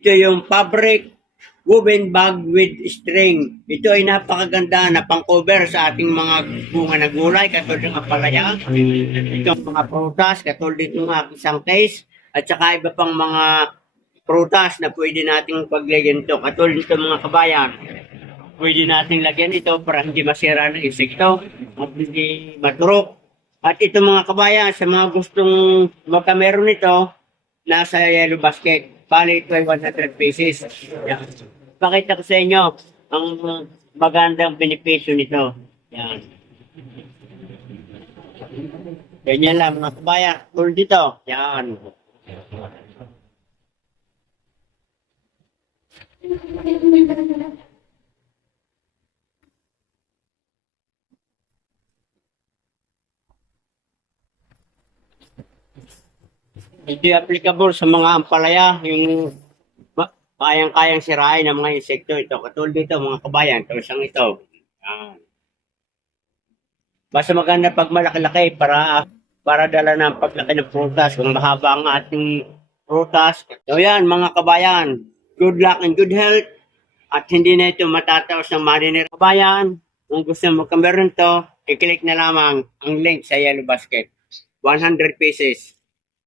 Ito yung fabric woven bag with string. Ito ay napakaganda na pang-cover sa ating mga bunga na gulay, katulad ng apalaya. Itong mga prutas, katulad ng isang case, at saka iba pang mga prutas na pwede nating paglagyan ito. Katulad nito mga kabayan, pwede nating lagyan ito para hindi masira ng insekto at hindi maturok. At ito mga kabayan, sa mga gustong magkameron nito, nasa yellow basket. Bali, ito ay 100 pieces. Yan. Pakita ko sa inyo ang magandang benepisyo nito. Yan. Ganyan lang mga kabayan. Tulad dito. Yan. Hindi applicable sa mga ampalaya, yung kayang-kayang sirain ng mga insekto ito. Katulad dito mga kabayan, ito isang ito. Yan. Basta maganda pag malaki-laki para dala ng paglaki ng prutas. Kung mahaba ang ating prutas. So yan mga kabayan, good luck and good health. At hindi na ito matataos ng mariner. Kabayan, kung gusto mo magkameron to, i-click na lamang ang link sa Yellow Basket. 100 pieces.